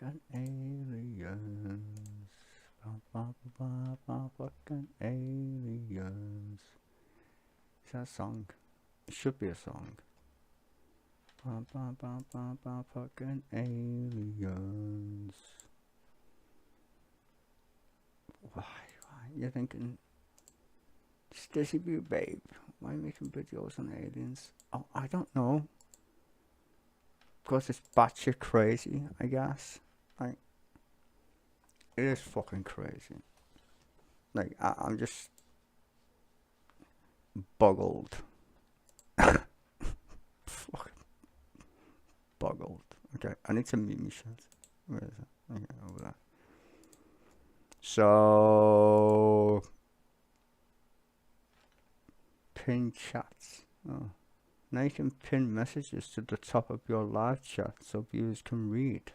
Fucking aliens. Fucking aliens. Is that a song? It should be a song. Fucking aliens. Why? You're thinking, Stacey B, babe, why making videos on aliens? Oh, I don't know. Because it's batshit crazy, I guess. Like, it is fucking crazy. Like, I'm just boggled. Fucking boggled. Okay, I need some meme shit. Where is it? Okay, over there. So, pin chats. Oh. Now you can pin messages to the top of your live chat so viewers can read.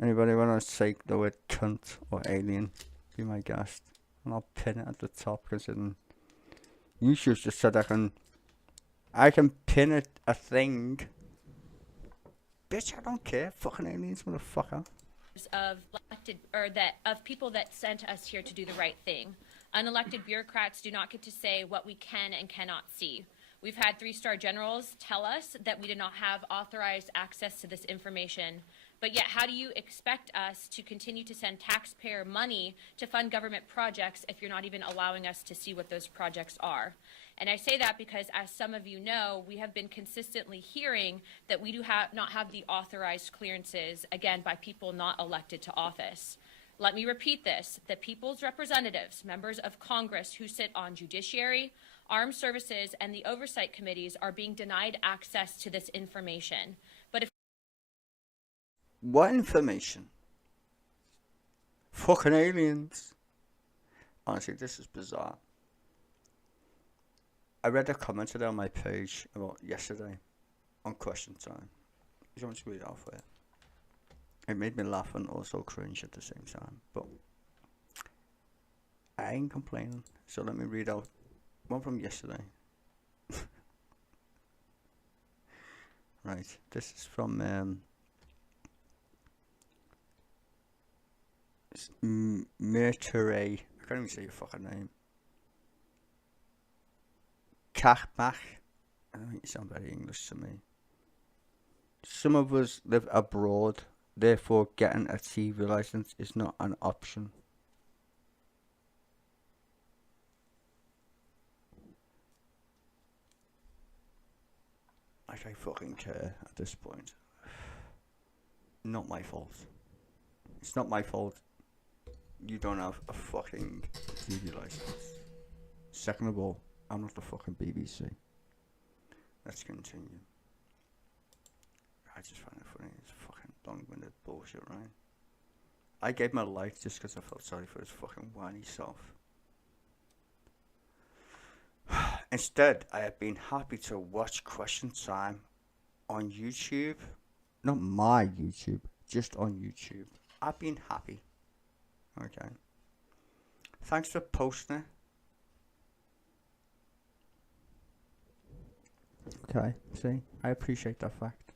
Anybody want to say the word cunt or alien? Be my guest. And I'll pin it at the top, considering YouTube just said I can pin it a thing. Bitch, I don't care. Fucking aliens, motherfucker. Of elected of people that sent us here to do the right thing. Unelected bureaucrats do not get to say what we can and cannot see. We've had 3-star generals tell us that we did not have authorized access to this information. But yet, how do you expect us to continue to send taxpayer money to fund government projects if you're not even allowing us to see what those projects are? And I say that because, as some of you know, we have been consistently hearing that we do not have the authorized clearances, again, by people not elected to office. Let me repeat this. The people's representatives, members of Congress who sit on judiciary, armed services, and the oversight committees are being denied access to this information. But if What information? Fucking aliens. Honestly, this is bizarre. I read a comment today on my page about yesterday on Question Time. You want to read it off for you? It made me laugh and also cringe at the same time, but I ain't complaining. So let me read out one from yesterday. Right, this is from Mertere. I can't even say your fucking name. Kachbach. I don't think you sound very English to me. Some of us live abroad, therefore getting a TV license is not an option. I don't fucking care at this point. Not my fault. It's not my fault you don't have a fucking TV license. Second of all, I'm not the fucking BBC. Let's continue. I just find it funny. It's fucking long-winded bullshit, right? I gave him a like just because I felt sorry for his fucking whiny self. Instead, I have been happy to watch Question Time on YouTube. Not my YouTube, just on YouTube. I've been happy. Okay. Thanks for posting it. Okay, see, I appreciate that fact.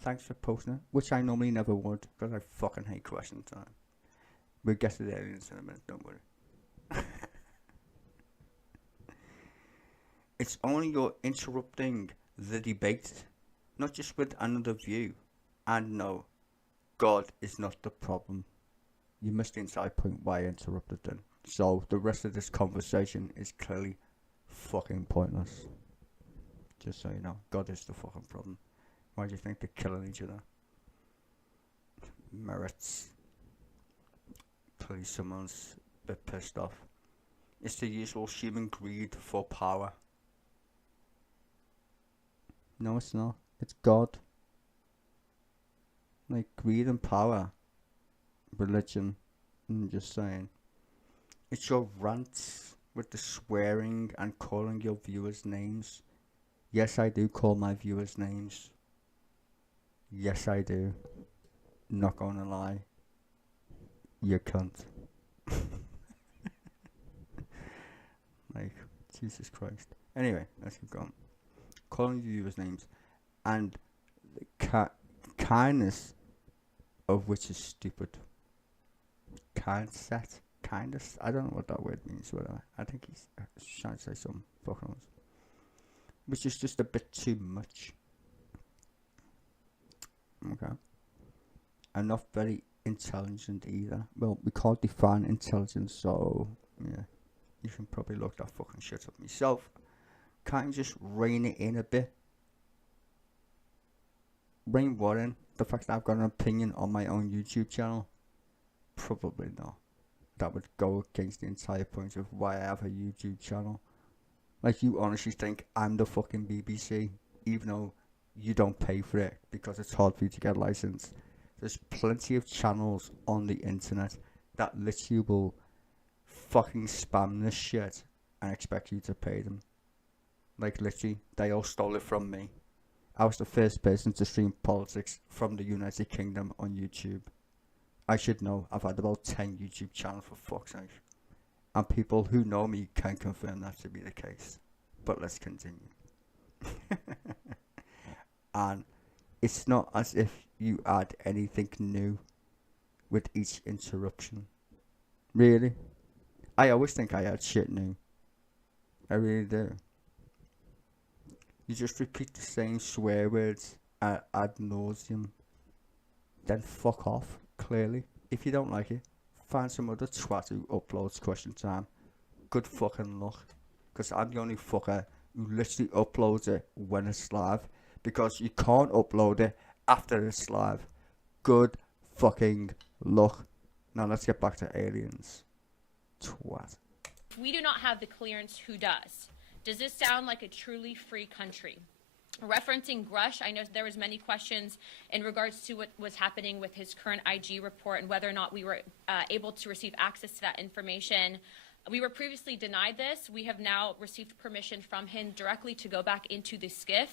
Thanks for posting it, which I normally never would, because I fucking hate Question Time. We'll get to the aliens in a minute, don't worry. It's only you're interrupting the debate, not just with another view. And no, God is not the problem. You missed the inside point why I interrupted then. So the rest of this conversation is clearly fucking pointless. Just so you know, God is the fucking problem. Why do you think they're killing each other? Merits. Please, someone's a bit pissed off. It's the usual human greed for power. No, it's not. It's God. Like, greed and power. Religion. I'm just saying. It's your rants with the swearing and calling your viewers names. Yes, I do call my viewers names. Yes, I do. Not gonna lie. You cunt. Like, Jesus Christ. Anyway, let's keep going. Calling the viewers names. And kindness of which is stupid. Kindness. I don't know what that word means, but I think he's trying to say something fucking else. Which is just a bit too much. Okay. And not very intelligent either. Well, we can't define intelligence, so yeah. You can probably look that fucking shit up myself. Can't you just rein it in a bit? Rein what in? The fact that I've got an opinion on my own YouTube channel? Probably not. That would go against the entire point of why I have a YouTube channel. Like, you honestly think I'm the fucking BBC, even though you don't pay for it because it's hard for you to get a license. There's plenty of channels on the internet that literally will fucking spam this shit and expect you to pay them. Like, literally, they all stole it from me. I was the first person to stream politics from the United Kingdom on YouTube. I should know. I've had about 10 YouTube channels, for fuck's sake. And people who know me can confirm that to be the case. But let's continue. And it's not as if you add anything new with each interruption. Really? I always think I add shit new. I really do. You just repeat the same swear words ad nauseum. Then fuck off, clearly. If you don't like it, find some other twat who uploads Question Time. Good fucking luck. Because I'm the only fucker who literally uploads it when it's live. Because you can't upload it after it's live. Good fucking luck. Now let's get back to aliens. Twat. If we do not have the clearance, who does? Does this sound like a truly free country? Referencing Grush, I know there was many questions in regards to what was happening with his current IG report and whether or not we were able to receive access to that information. We were previously denied this. We have now received permission from him directly to go back into the SCIF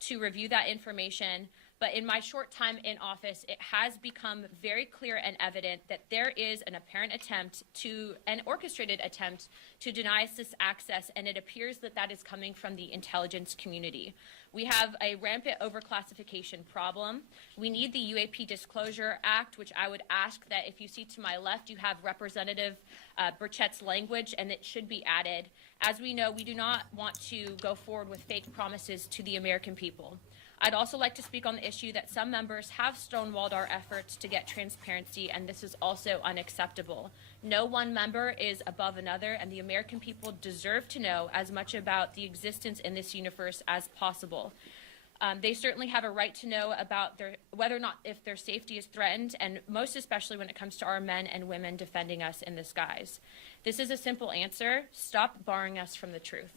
to review that information. But in my short time in office, it has become very clear and evident that there is an apparent an orchestrated attempt to deny us this access, and it appears that that is coming from the intelligence community. We have a rampant overclassification problem. We need the UAP Disclosure Act, which I would ask that if you see to my left, you have Representative Burchett's language, and it should be added. As we know, we do not want to go forward with fake promises to the American people. I'd also like to speak on the issue that some members have stonewalled our efforts to get transparency, and this is also unacceptable. No one member is above another, and the American people deserve to know as much about the existence in this universe as possible. They certainly have a right to know about whether or not if their safety is threatened, and most especially when it comes to our men and women defending us in the skies. This is a simple answer. Stop barring us from the truth.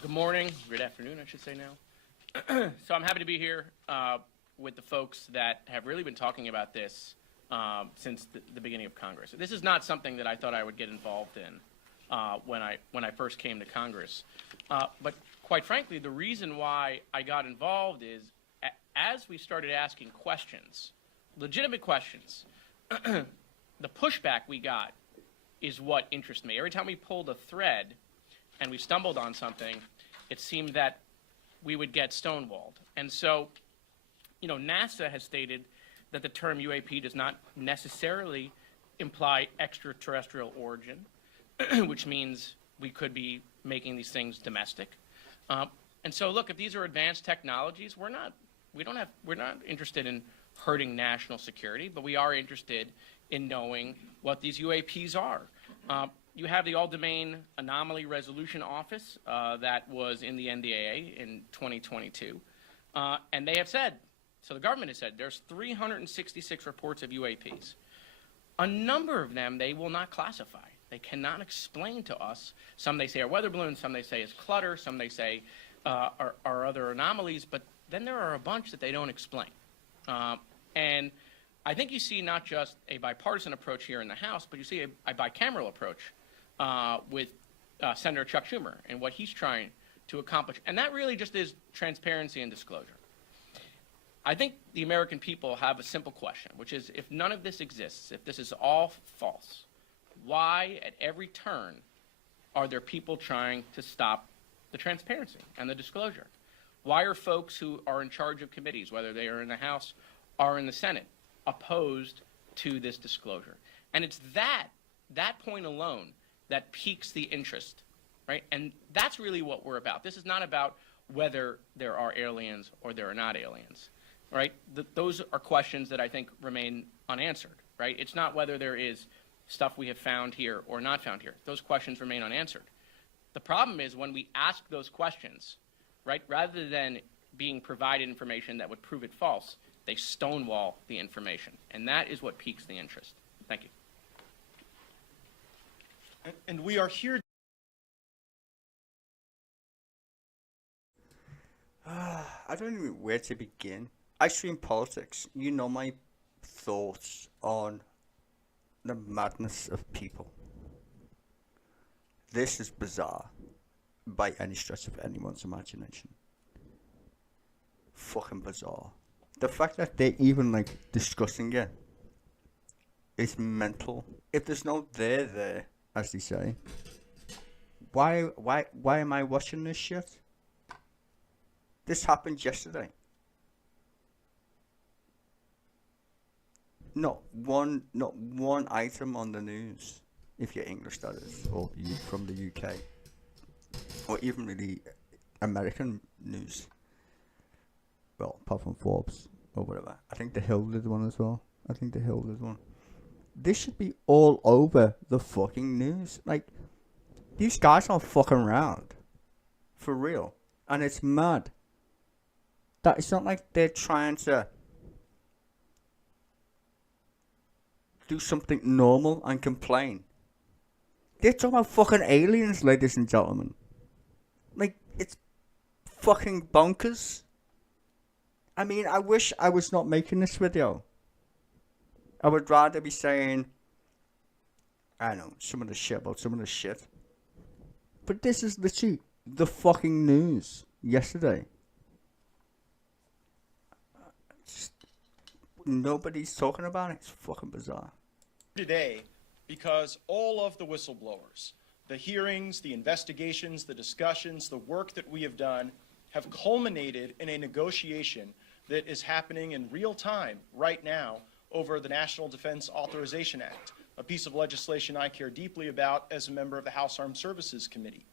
Good morning, good afternoon, I should say now. So I'm happy to be here with the folks that have really been talking about this since the beginning of Congress. This is not something that I thought I would get involved in when I first came to Congress. But quite frankly, the reason why I got involved is as we started asking questions, legitimate questions, the pushback we got is what interests me. Every time we pulled a thread and we stumbled on something, it seemed that we would get stonewalled. And so, you know, NASA has stated that the term UAP does not necessarily imply extraterrestrial origin, which means we could be making these things domestic. And so, look, if these are advanced technologies, we're not interested in hurting national security, but we are interested in knowing what these UAPs are. You have the All-Domain Anomaly Resolution Office that was in the NDAA in 2022. And they have said, so the government has said, there's 366 reports of UAPs. A number of them they will not classify. They cannot explain to us. Some they say are weather balloons, some they say is clutter, some they say are other anomalies, but then there are a bunch that they don't explain. And I think you see not just a bipartisan approach here in the House, but you see a bicameral approach with Senator Chuck Schumer and what he's trying to accomplish. And that really just is transparency and disclosure. I think the American people have a simple question, which is if none of this exists, if this is all false, why at every turn are there people trying to stop the transparency and the disclosure? Why are folks who are in charge of committees, whether they are in the House or in the Senate, opposed to this disclosure? And it's that point alone that piques the interest, right? And that's really what we're about. This is not about whether there are aliens or there are not aliens, right? Those are questions that I think remain unanswered, right? It's not whether there is stuff we have found here or not found here. Those questions remain unanswered. The problem is when we ask those questions, right, rather than being provided information that would prove it false, they stonewall the information. And that is what piques the interest. Thank you. And we are here. I don't know where to begin. I stream politics. You know my thoughts on the madness of people. This is bizarre by any stretch of anyone's imagination. Fucking bizarre. The fact that they're even like discussing it is mental. If there's no there, as they say, why am I watching this shit? This happened yesterday. Not one item on the news, if you're English that is, or you from the UK, or even really American news. Well, apart from Forbes or whatever. I think The Hill did one as well. This should be all over the fucking news. Like, these guys aren't fucking around. For real. And it's mad. That it's not like they're trying to do something normal and complain. They're talking about fucking aliens, ladies and gentlemen. Like, it's fucking bonkers. I mean, I wish I was not making this video. I would rather be saying, I don't know, some of the shit about some of the shit. But this is literally the fucking news yesterday. Nobody's talking about it. It's fucking bizarre. Today because all of the whistleblowers, the hearings, the investigations, the discussions, the work that we have done have culminated in a negotiation that is happening in real time right now over the National Defense Authorization Act, a piece of legislation I care deeply about as a member of the House Armed Services Committee.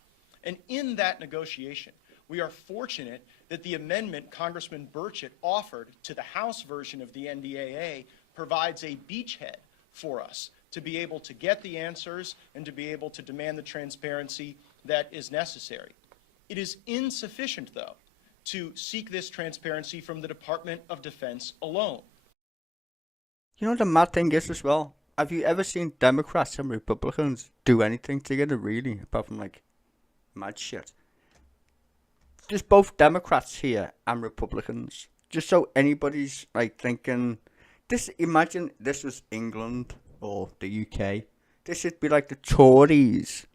And in that negotiation, we are fortunate that the amendment Congressman Burchett offered to the House version of the NDAA provides a beachhead for us to be able to get the answers and to be able to demand the transparency that is necessary. It is insufficient, though, to seek this transparency from the Department of Defense alone. You know the mad thing is as well? Have you ever seen Democrats and Republicans do anything together, really, apart from, like, mad shit? There's both Democrats here and Republicans. Just so anybody's, like, thinking... Imagine this was England or the UK. This would be like the Tories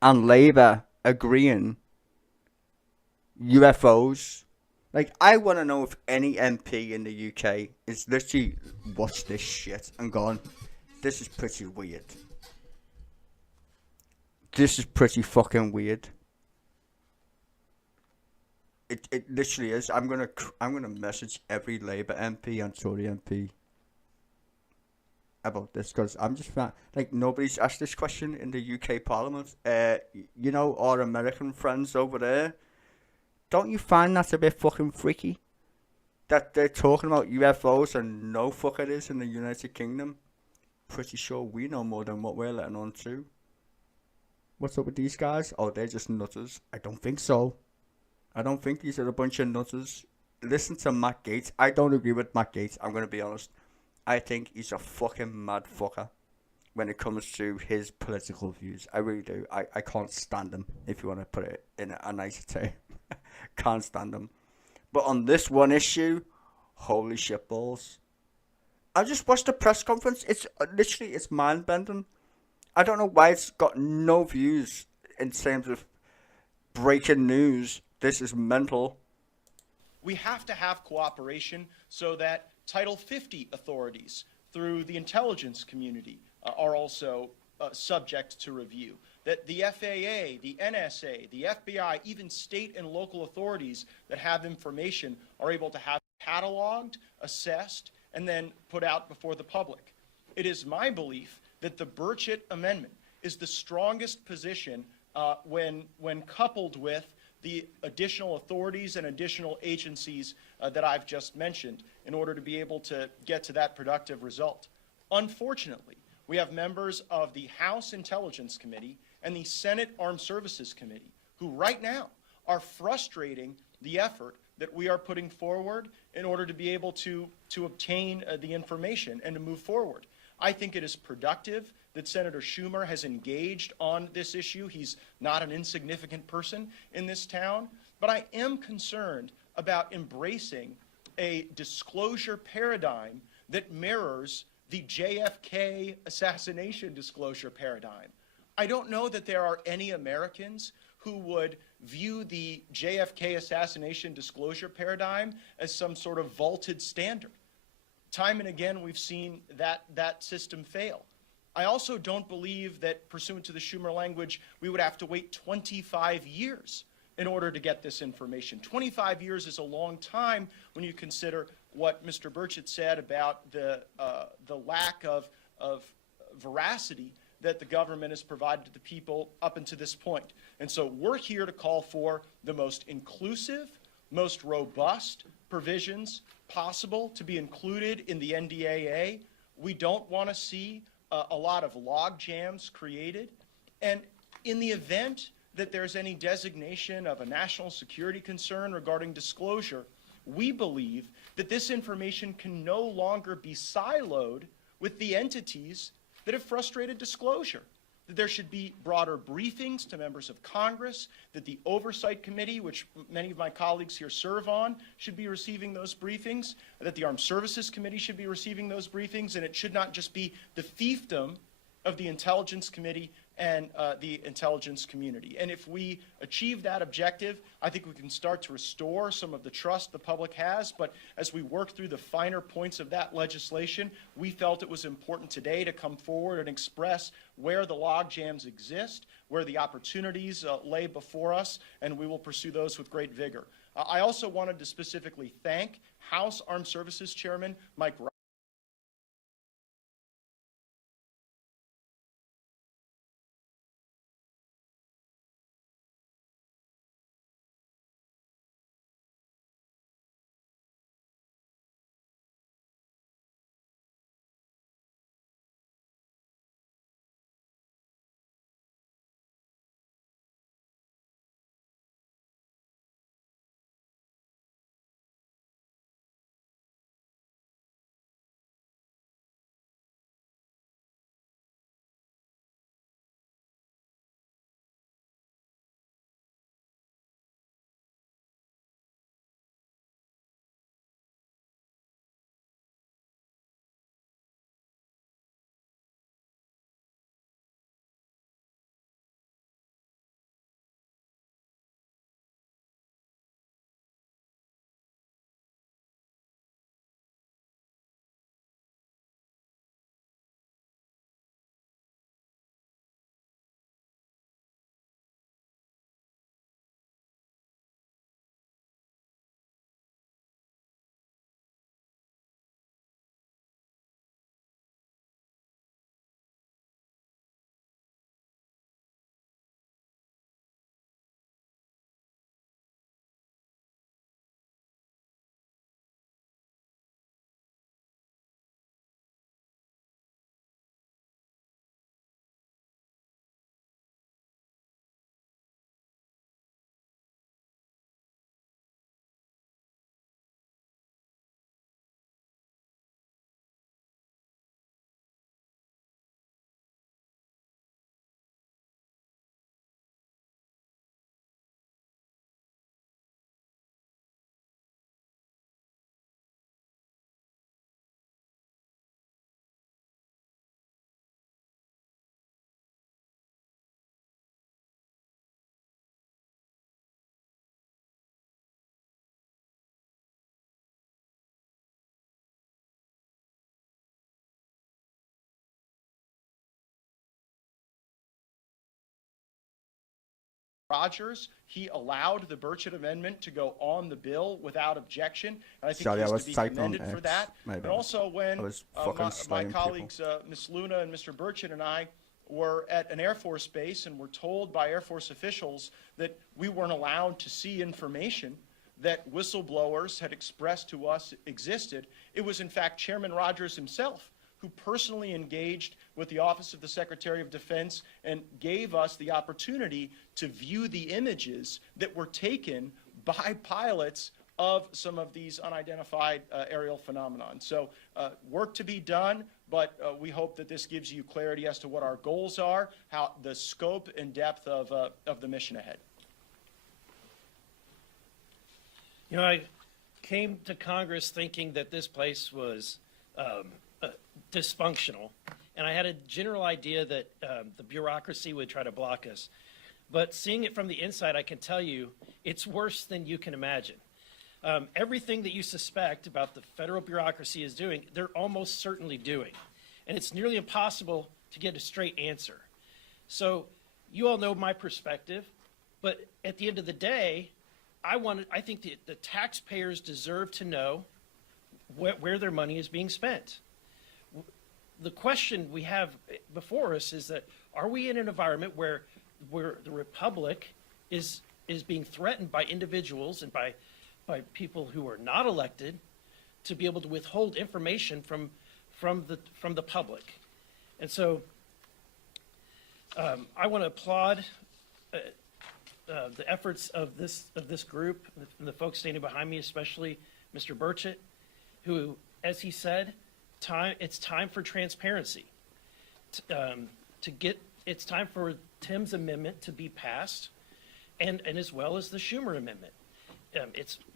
and Labour agreeing UFOs. Like, I want to know if any MP in the UK is literally watched this shit and gone, this is pretty weird. This is pretty fucking weird. It literally is. I'm gonna message every Labour MP and Tory MP about this, because I'm just like, nobody's asked this question in the UK Parliament. You know, our American friends over there, don't you find that a bit fucking freaky? That they're talking about UFOs and no fuck it is in the United Kingdom? Pretty sure we know more than what we're letting on to. What's up with these guys? Oh, they're just nutters. I don't think so. I don't think these are a bunch of nutters. Listen to Matt Gaetz. I don't agree with Matt Gaetz, I'm going to be honest. I think he's a fucking mad fucker when it comes to his political views. I really do. I can't stand him, if you want to put it in a nicer term. Can't stand him. But on this one issue, holy shit balls. I just watched the press conference. It's literally, it's mind-bending. I don't know why it's got no views in terms of breaking news. This is mental. We have to have cooperation so that Title 50 authorities through the intelligence community are also subject to review. that the FAA, the NSA, the FBI, even state and local authorities that have information are able to have cataloged, assessed, and then put out before the public. It is my belief that the Burchett Amendment is the strongest position when coupled with the additional authorities and additional agencies that I've just mentioned in order to be able to get to that productive result. Unfortunately, we have members of the House Intelligence Committee and the Senate Armed Services Committee who right now are frustrating the effort that we are putting forward in order to be able to obtain the information and to move forward. I think it is productive that Senator Schumer has engaged on this issue. He's not an insignificant person in this town, but I am concerned about embracing a disclosure paradigm that mirrors the JFK assassination disclosure paradigm. I don't know that there are any Americans who would view the JFK assassination disclosure paradigm as some sort of vaulted standard. Time and again, we've seen that system fail. I also don't believe that, pursuant to the Schumer language, we would have to wait 25 years in order to get this information. 25 years is a long time when you consider what Mr. Burchett said about the lack of veracity that the government has provided to the people up until this point. And so we're here to call for the most inclusive, most robust provisions possible to be included in the NDAA. We don't want to see a lot of log jams created. And in the event that there's any designation of a national security concern regarding disclosure, we believe that this information can no longer be siloed with the entities that have frustrated disclosure. That there should be broader briefings to members of Congress, that the Oversight Committee, which many of my colleagues here serve on, should be receiving those briefings, that the Armed Services Committee should be receiving those briefings, and it should not just be the fiefdom of the Intelligence Committee and the intelligence community. And if we achieve that objective, I think we can start to restore some of the trust the public has. But as we work through the finer points of that legislation, we felt it was important today to come forward and express where the log jams exist, where the opportunities lay before us, and we will pursue those with great vigor. I also wanted to specifically thank House Armed Services Chairman Mike Rogers, he allowed the Burchett Amendment to go on the bill without objection, and I think Sorry, he I is was to be typing on commended for X. that. My And bad. also when I was fucking my slaying people. colleagues, Ms. Luna and Mr. Burchett and I, were at an Air Force base and were told by Air Force officials that we weren't allowed to see information that whistleblowers had expressed to us existed. It was in fact Chairman Rogers himself who personally engaged with the Office of the Secretary of Defense and gave us the opportunity to view the images that were taken by pilots of some of these unidentified aerial phenomenon. So work to be done, but we hope that this gives you clarity as to what our goals are, how the scope and depth of the mission ahead. You know, I came to Congress thinking that this place was dysfunctional, and I had a general idea that the bureaucracy would try to block us. But seeing it from the inside, I can tell you it's worse than you can imagine. Everything that you suspect about the federal bureaucracy is doing, they're almost certainly doing. And it's nearly impossible to get a straight answer. So you all know my perspective, but at the end of the day, I think the taxpayers deserve to know where their money is being spent. The question we have before us is that, are we in an environment where the republic is being threatened by individuals and by people who are not elected to be able to withhold information from the public? And so I want to applaud the efforts of this group and the folks standing behind me, especially Mr. Burchett, who, as he said, it's time for transparency. It's time for Tim's amendment to be passed, and as well as the Schumer amendment.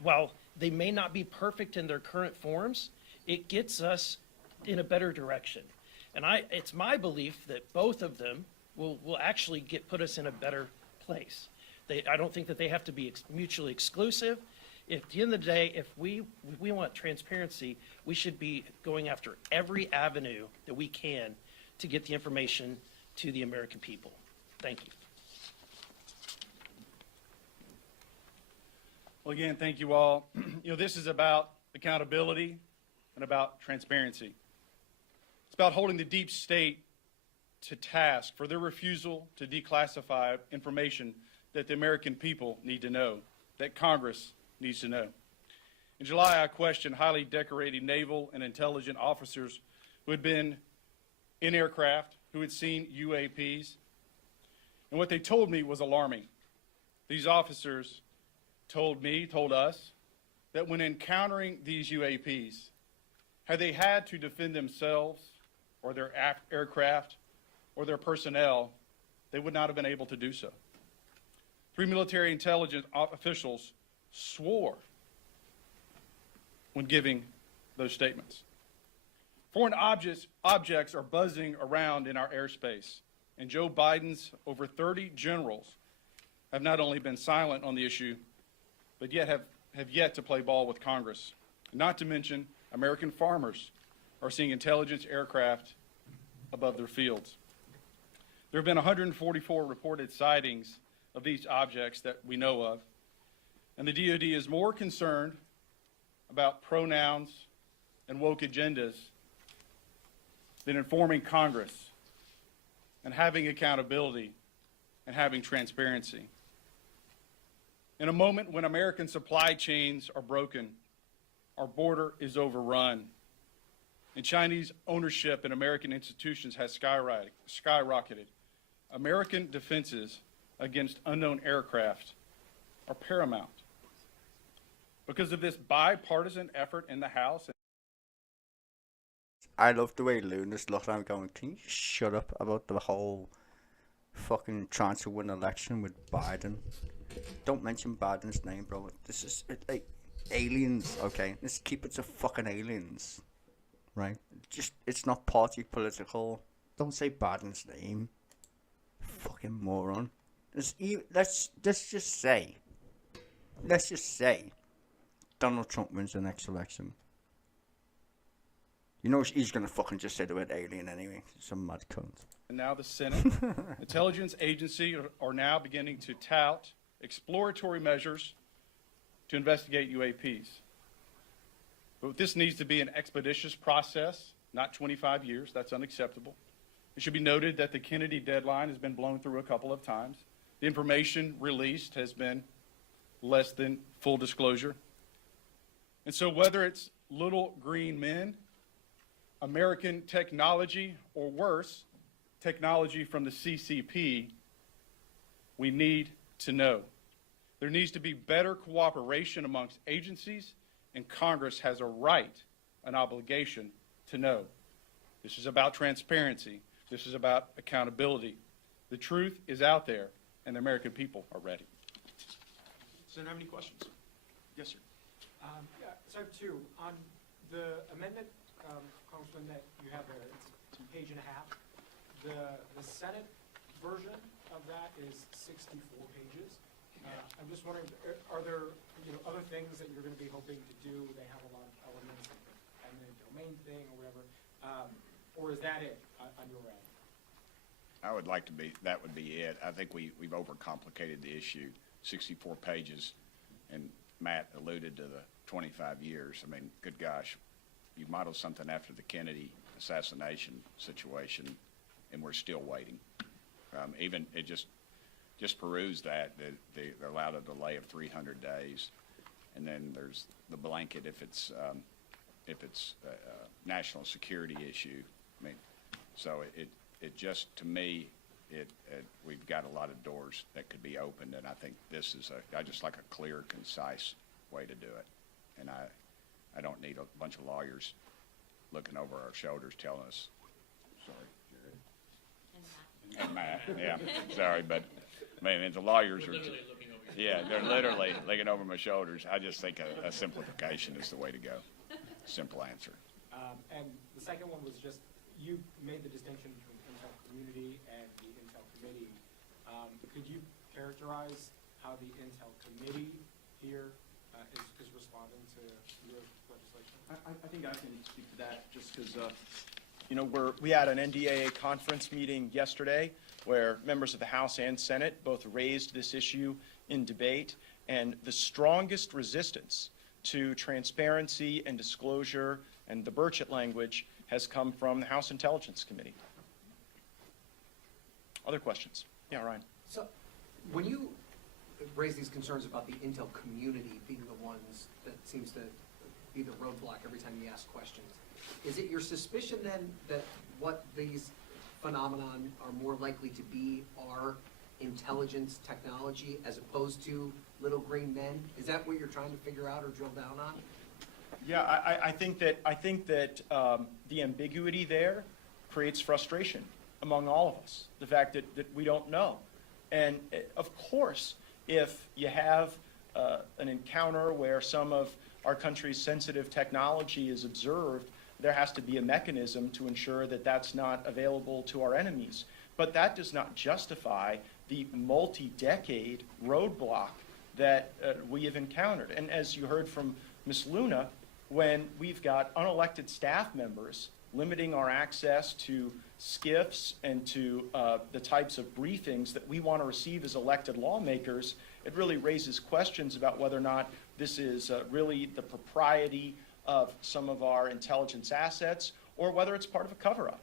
While they may not be perfect in their current forms, it gets us in a better direction. And it's my belief that both of them will actually put us in a better place. I don't think that they have to be mutually exclusive. At the end of the day, if we want transparency, we should be going after every avenue that we can to get the information to the American people. Thank you. Well, again, thank you all. You know, this is about accountability and about transparency. It's about holding the deep state to task for their refusal to declassify information that the American people need to know, that Congress needs to know. In July, I questioned highly decorated naval and intelligence officers who had been in aircraft, who had seen UAPs, and what they told me was alarming. These officers told us, that when encountering these UAPs, had they had to defend themselves or their aircraft or their personnel, they would not have been able to do so. 3 military intelligence officials swore when giving those statements. Foreign objects are buzzing around in our airspace, and Joe Biden's over 30 generals have not only been silent on the issue, but yet have yet to play ball with Congress. Not to mention, American farmers are seeing intelligence aircraft above their fields. There have been 144 reported sightings of these objects that we know of, and the DoD is more concerned about pronouns and woke agendas than informing Congress and having accountability and having transparency. In a moment when American supply chains are broken, our border is overrun, and Chinese ownership in American institutions has skyrocketed, American defenses against unknown aircraft are paramount. Because of this bipartisan effort in the House. I love the way Luna's looking at me going, can you shut up about the whole fucking trying to win election with Biden? Don't mention Biden's name, bro. This is like aliens, okay? Let's keep it to fucking aliens, right? Just, it's not party political. Don't say Biden's name. Fucking moron. Let's just say Donald Trump wins the next election. You know he's gonna fucking just say the word alien anyway. Some mad cunt. and now the Senate, intelligence agencies are now beginning to tout exploratory measures to investigate UAPs. But this needs to be an expeditious process, not 25 years. That's unacceptable. It should be noted that the Kennedy deadline has been blown through a couple of times. The information released has been less than full disclosure. And so whether it's little green men, American technology, or worse, technology from the CCP, we need to know. There needs to be better cooperation amongst agencies, and Congress has a right, an obligation to know. This is about transparency. This is about accountability. The truth is out there, and the American people are ready. Does anyone have any questions? Yes, sir. Yeah, so I have two. On the amendment, Congressman, that you have there, it's a page and a half. The Senate version of that is 64 pages. I'm just wondering, are there, other things that you're going to be hoping to do? They have a lot of elements, like the eminent domain thing or whatever. Or is that it on your end? I would like to be, that would be it. I think we've overcomplicated the issue. 64 pages, and Matt alluded to the 25 years. I mean, good gosh, you modeled something after the Kennedy assassination situation, and we're still waiting. Even, it just peruse that they allowed a delay of 300 days, and then there's the blanket if it's a national security issue. I mean, so it just, to me, we've got a lot of doors that could be opened, and I think this is I just like a clear, concise way to do it. And I don't need a bunch of lawyers looking over our shoulders telling us, sorry, Jared. And Matt, yeah, sorry, but I mean, the lawyers are, yeah, they're literally looking over my shoulders. I just think a simplification is the way to go. Simple answer. And the second one was just, you made the distinction between Intel Community and the Intel Committee. Could you characterize how the Intel Committee here is responding to your legislation? I think I can speak to that just because, we had an NDAA conference meeting yesterday where members of the House and Senate both raised this issue in debate, and the strongest resistance to transparency and disclosure and the Burchett language has come from the House Intelligence Committee. Other questions? Yeah, Ryan. So, when you raise these concerns about the Intel community being the ones that seems to be the roadblock every time you ask questions, is it your suspicion then that what these phenomenon are more likely to be are intelligence technology as opposed to little green men? Is that what you're trying to figure out or drill down on? Yeah, I think that the ambiguity there creates frustration among all of us. The fact that we don't know, and of course, if you have an encounter where some of our country's sensitive technology is observed, there has to be a mechanism to ensure that that's not available to our enemies. But that does not justify the multi-decade roadblock that we have encountered. And as you heard from Ms. Luna, when we've got unelected staff members limiting our access to SCIFs and to the types of briefings that we want to receive as elected lawmakers, it really raises questions about whether or not this is really the propriety of some of our intelligence assets or whether it's part of a cover-up.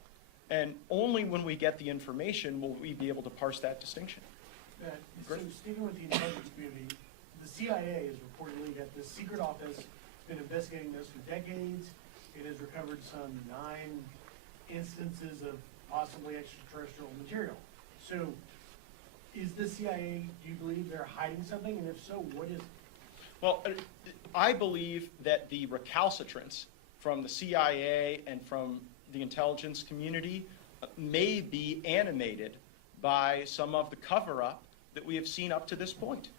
And only when we get the information will we be able to parse that distinction. So speaking with the intelligence community, the CIA is reportedly that the secret office has been investigating this for decades. It has recovered some 9 instances of possibly extraterrestrial material. So is the CIA, do you believe they're hiding something? And if so, what is it? Well, I believe that the recalcitrance from the CIA and from the intelligence community may be animated by some of the cover-up that we have seen up to this point.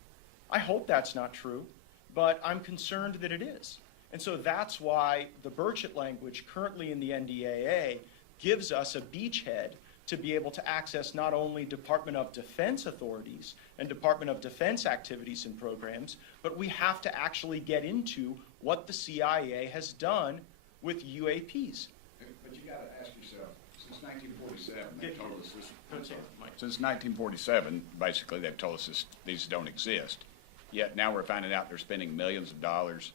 I hope that's not true, but I'm concerned that it is. And so that's why the Burchett language currently in the NDAA gives us a beachhead to be able to access not only Department of Defense authorities and Department of Defense activities and programs, but we have to actually get into what the CIA has done with UAPs. But you got to ask yourself, since 1947, they told us this. Since 1947, basically, they've told us these don't exist. Yet now we're finding out they're spending millions of dollars.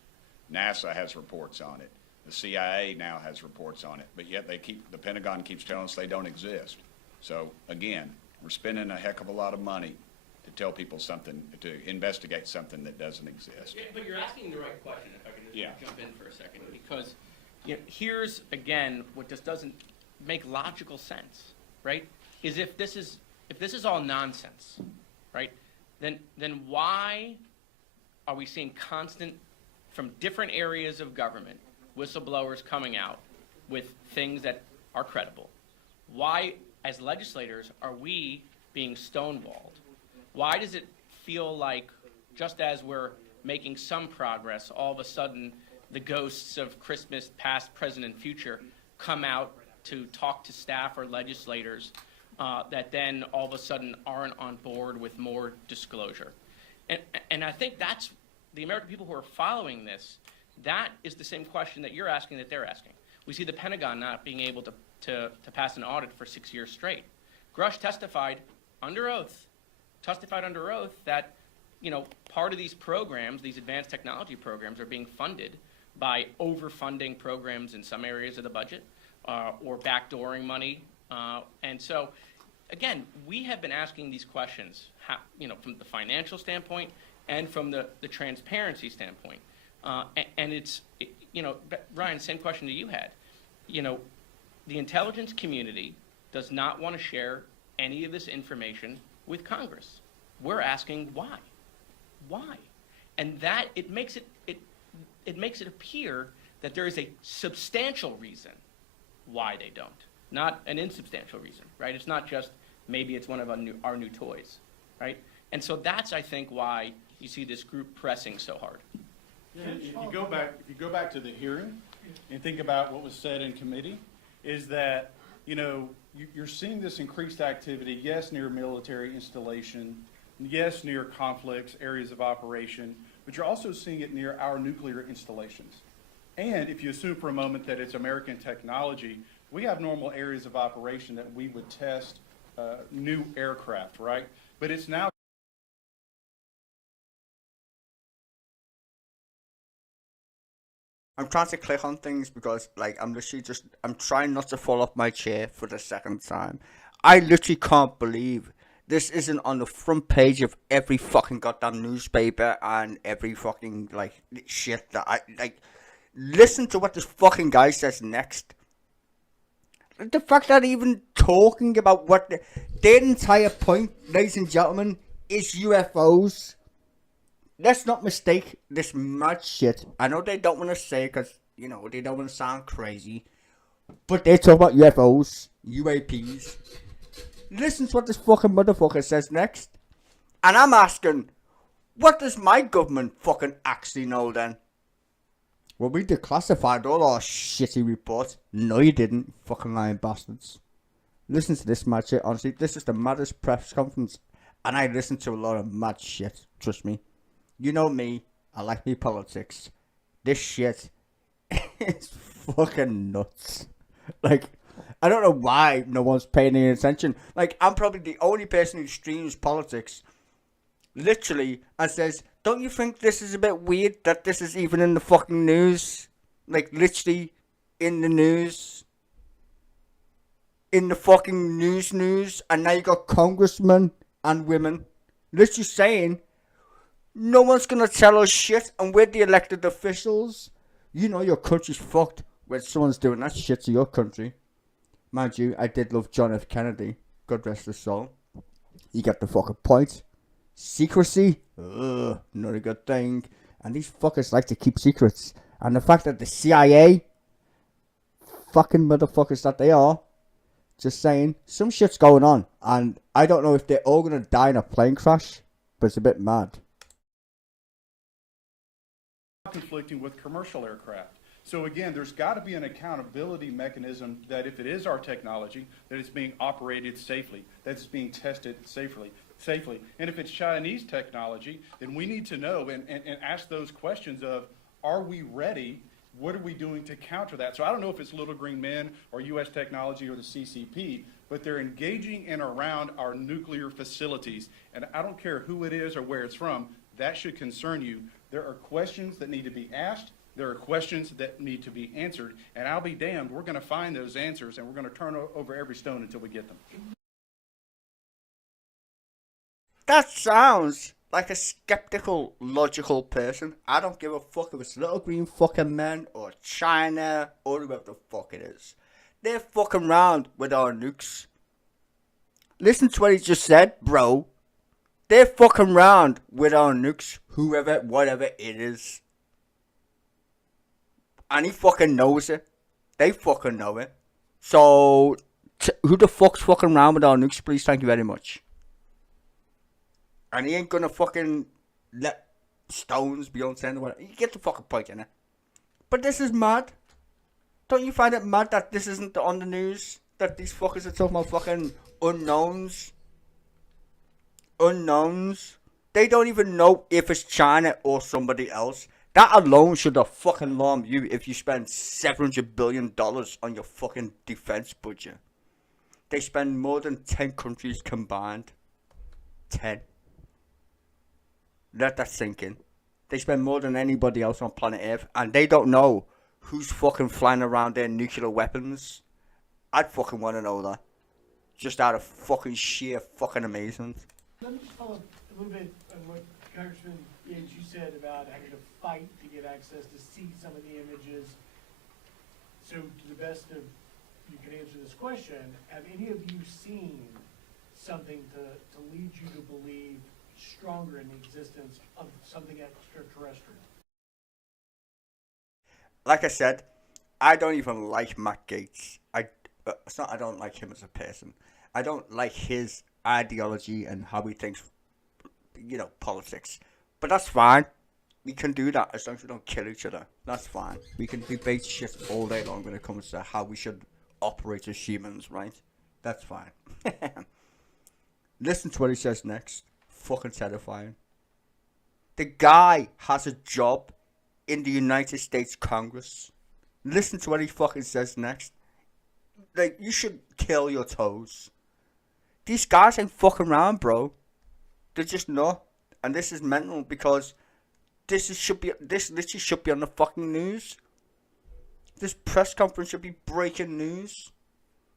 NASA has reports on it. The CIA now has reports on it. But yet the Pentagon keeps telling us they don't exist. So again, we're spending a heck of a lot of money to tell people something, to investigate something that doesn't exist. Yeah, but you're asking the right question, if I can Yeah. just jump in for a second, because here's, again, what just doesn't make logical sense, right? Is if this is all nonsense, right, then why are we seeing constant, from different areas of government, whistleblowers coming out with things that are credible? Why, as legislators, are we being stonewalled? Why does it feel like, just as we're making some progress, all of a sudden the ghosts of Christmas past, present, and future come out to talk to staff or legislators that then all of a sudden aren't on board with more disclosure? And I think that's the American people who are following this. That is the same question that you're asking that they're asking. We see the Pentagon not being able to pass an audit for 6 years straight. Grush testified under oath that, part of these programs, these advanced technology programs, are being funded by overfunding programs in some areas of the budget or backdooring money. And so, again, we have been asking these questions, from the financial standpoint and from the transparency standpoint. And it's, Ryan, same question that you had. The intelligence community does not want to share any of this information with Congress. We're asking why? Why? And that it makes it appear that there is a substantial reason why they don't, not an insubstantial reason, right? It's not just maybe it's one of our new toys, right? And so that's, I think, why you see this group pressing so hard. If you go back to the hearing and think about what was said in committee, is that, you're seeing this increased activity, yes, near military installation, yes, near conflicts, areas of operation, but you're also seeing it near our nuclear installations. And if you assume for a moment that it's American technology, we have normal areas of operation that we would test new aircraft, right? But it's now I'm trying to click on things because, I'm trying not to fall off my chair for the second time. I literally can't believe this isn't on the front page of every fucking goddamn newspaper and every fucking, shit that listen to what this fucking guy says next. The fact that even talking about what their entire point, ladies and gentlemen, is UFOs. Let's not mistake this mad shit. I know they don't want to say it because, they don't want to sound crazy. But they talk about UFOs, UAPs. Listen to what this fucking motherfucker says next. And I'm asking, what does my government fucking actually know then? Well, we declassified all our shitty reports. No, you didn't, fucking lying bastards. Listen to this mad shit. Honestly, this is the maddest press conference. And I listen to a lot of mad shit. Trust me. You know me, I like me politics. This shit is fucking nuts. I don't know why no one's paying any attention. I'm probably the only person who streams politics, literally, and says, don't you think this is a bit weird that this is even in the fucking news? Literally, in the news. In the fucking news, and now you got congressmen and women literally saying, no one's gonna tell us shit, and we're the elected officials. Your country's fucked when someone's doing that shit to your country. Mind you, I did love John F. Kennedy. God rest his soul. You get the fucking point. Secrecy? Ugh, not a good thing. And these fuckers like to keep secrets. And the fact that the CIA, fucking motherfuckers that they are, just saying, some shit's going on. And I don't know if they're all gonna die in a plane crash, but it's a bit mad. conflicting with commercial aircraft. So again, there's got to be an accountability mechanism that if it is our technology, that it's being operated safely, that it's being tested safely. And if it's Chinese technology, then we need to know and ask those questions of, are we ready what are we doing to counter that? So I don't know if it's Little Green Men or U.S. Technology or the CCP, but they're engaging in around our nuclear facilities. And I don't care who it is or where it's from, that should concern you. There are questions that need to be asked. There are questions that need to be answered. And I'll be damned, we're going to find those answers, and we're going to turn over every stone until we get them. That sounds like a skeptical, logical person. I don't give a fuck if it's Little Green fucking Men or China or whoever the fuck it is. They're fucking around with our nukes. Listen to what he just said, bro. They're fucking around with our nukes, whoever, whatever it is. And he fucking knows it. They fucking know it. So, who the fuck's fucking around with our nukes, please? Thank you very much. And he ain't gonna fucking let stones be on sand or whatever. You get the fucking point, innit? But this is mad. Don't you find it mad that this isn't on the news? That these fuckers are talking about fucking unknowns? Unknowns? They don't even know if it's China or somebody else. That alone should have fucking alarmed you if you spend $700 billion on your fucking defense budget. They spend more than 10 countries combined. 10. Let that sink in. They spend more than anybody else on planet Earth, and they don't know who's fucking flying around their nuclear weapons. I'd fucking want to know that. Just out of fucking sheer fucking amazement. Let me just follow up a little bit on what Congressman Yates, you said about having to fight to get access to see some of the images. So to the best of you can answer this question, have any of you seen something to lead you to believe stronger in the existence of something extraterrestrial? Like I said, I don't even like Matt Gaetz. It's not I don't like him as a person. I don't like his ideology and how he thinks, politics. But that's fine. We can do that as long as we don't kill each other. That's fine. We can debate shit all day long when it comes to how we should operate as humans, right? That's fine. Listen to what he says next. Fucking terrifying. The guy has a job in the United States Congress. Listen to what he fucking says next. Like, you should kill your toes. These guys ain't fucking around, bro. They're just not. And this is mental because this literally should be on the fucking news. This press conference should be breaking news.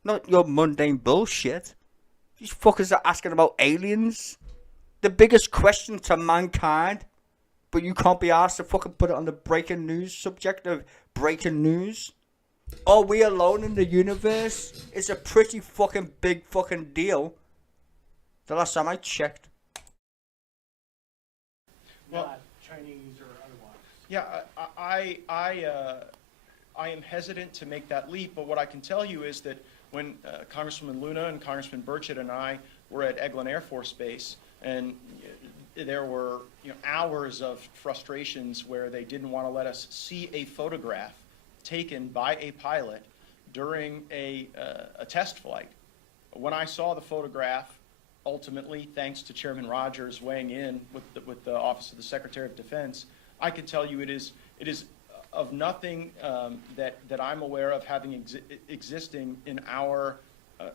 Not your mundane bullshit. These fuckers are asking about aliens. The biggest question to mankind. But you can't be asked to fucking put it on the breaking news subject of breaking news. Are we alone in the universe? It's a pretty fucking big fucking deal. The last time I checked. Not Chinese or otherwise. Yeah, I am hesitant to make that leap, but what I can tell you is that when Congresswoman Luna and Congressman Burchett and I were at Eglin Air Force Base, and there were hours of frustrations where they didn't want to let us see a photograph taken by a pilot during a test flight. When I saw the photograph, ultimately, thanks to Chairman Rogers weighing in with the Office of the Secretary of Defense, I can tell you it is of nothing that I'm aware of having existing in our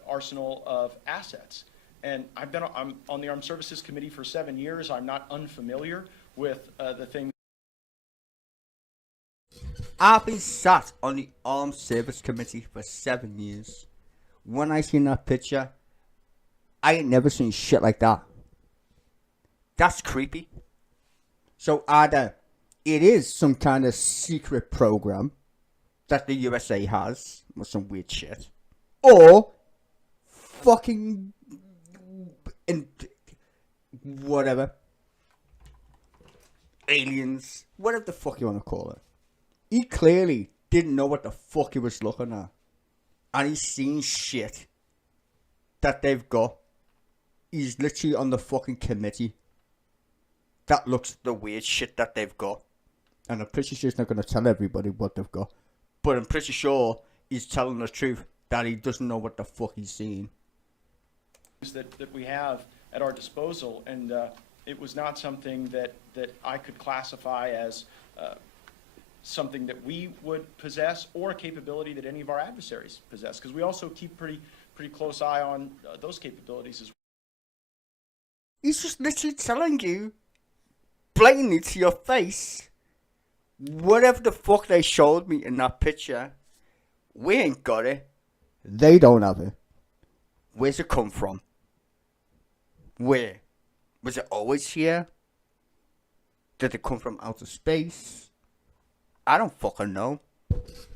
arsenal of assets. And I'm on the Armed Services Committee for 7 years. I'm not unfamiliar with the things. I've been sat on the Armed Service Committee for 7 years. When I seen that picture, I ain't never seen shit like that. That's creepy. So either it is some kind of secret program that the USA has, or some weird shit, or fucking whatever, aliens, whatever the fuck you want to call it. He clearly didn't know what the fuck he was looking at, and he's seen shit that they've got. He's literally on the fucking committee that looks at the weird shit that they've got. And I'm pretty sure he's not going to tell everybody what they've got. But I'm pretty sure he's telling the truth that he doesn't know what the fuck he's seeing. That we have at our disposal, and it was not something that I could classify as something that we would possess or a capability that any of our adversaries possess, because we also keep pretty close eye on those capabilities as well. He's just literally telling you, blatantly to your face, whatever the fuck they showed me in that picture, we ain't got it. They don't have it. Where's it come from? Where? Was it always here? Did it come from outer space? I don't fucking know.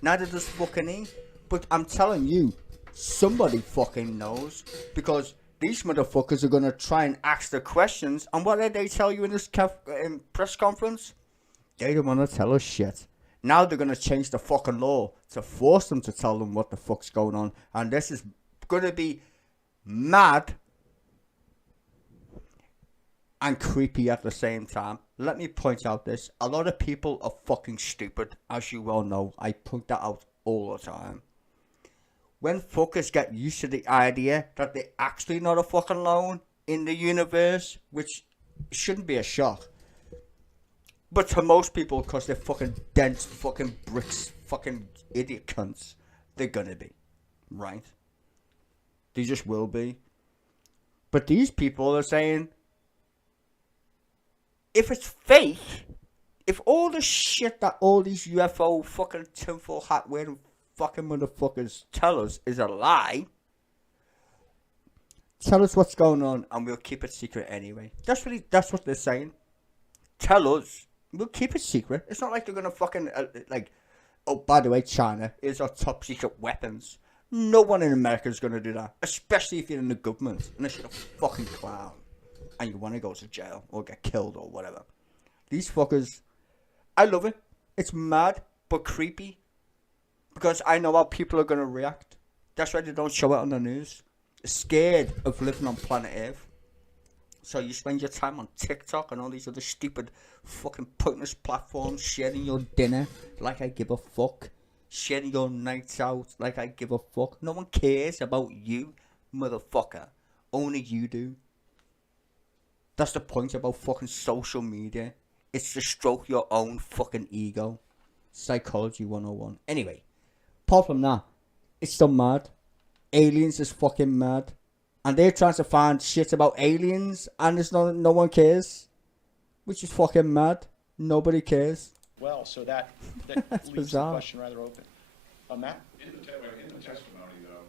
Neither does fucking he. But I'm telling you, somebody fucking knows. Because these motherfuckers are gonna try and ask the questions. And what did they tell you in this press conference? They don't wanna tell us shit. Now they're gonna change the fucking law to force them to tell them what the fuck's going on. And this is gonna be mad and creepy at the same time. Let me point out this. A lot of people are fucking stupid, as you well know. I point that out all the time. When fuckers get used to the idea that they're actually not a fucking alone in the universe, which shouldn't be a shock. But to most people, because they're fucking dense fucking bricks, fucking idiot cunts, they're gonna be. Right? They just will be. But these people are saying, if it's fake, if all the shit that all these UFO fucking tinfoil hat wearing fucking motherfuckers tell us is a lie, tell us what's going on and we'll keep it secret anyway. That's what they're saying. Tell us. We'll keep it secret. It's not like they're gonna fucking, oh, by the way, China is our top secret weapons. No one in America is gonna do that. Especially if you're in the government. Unless you're a fucking clown. And you want to go to jail or get killed or whatever. These fuckers, I love it. It's mad but creepy. Because I know how people are going to react. That's why they don't show it on the news. They're scared of living on planet Earth. So you spend your time on TikTok and all these other stupid fucking pointless platforms, sharing your dinner like I give a fuck. Sharing your nights out like I give a fuck. No one cares about you, motherfucker. Only you do. That's the point about fucking social media. It's to stroke your own fucking ego. Psychology 101. Anyway, apart from that, it's still mad. Aliens is fucking mad. And they're trying to find shit about aliens and there's no one cares. Which is fucking mad. Nobody cares. Well, so that That's leaves bizarre. the question rather open. Matt? In the testimony, though,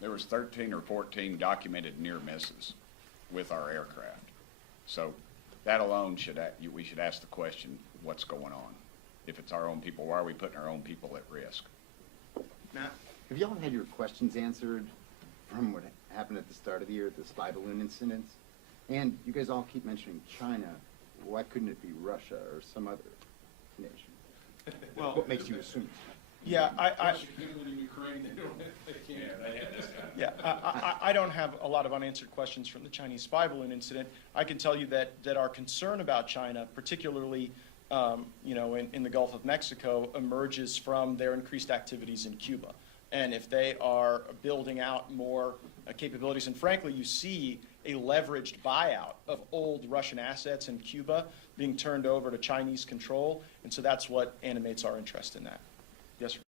there was 13 or 14 documented near misses with our aircraft. So that alone we should ask the question, what's going on? If it's our own people, why are we putting our own people at risk? Matt? Have y'all had your questions answered from what happened at the start of the year, the spy balloon incidents? And you guys all keep mentioning China. Why couldn't it be Russia or some other nation? Well, What makes you assume? yeah, I don't have a lot of unanswered questions from the Chinese spy balloon incident. I can tell you that our concern about China, particularly in the Gulf of Mexico, emerges from their increased activities in Cuba. And if they are building out more capabilities, and frankly, you see a leveraged buyout of old Russian assets in Cuba being turned over to Chinese control, and so that's what animates our interest in that. Yes, sir.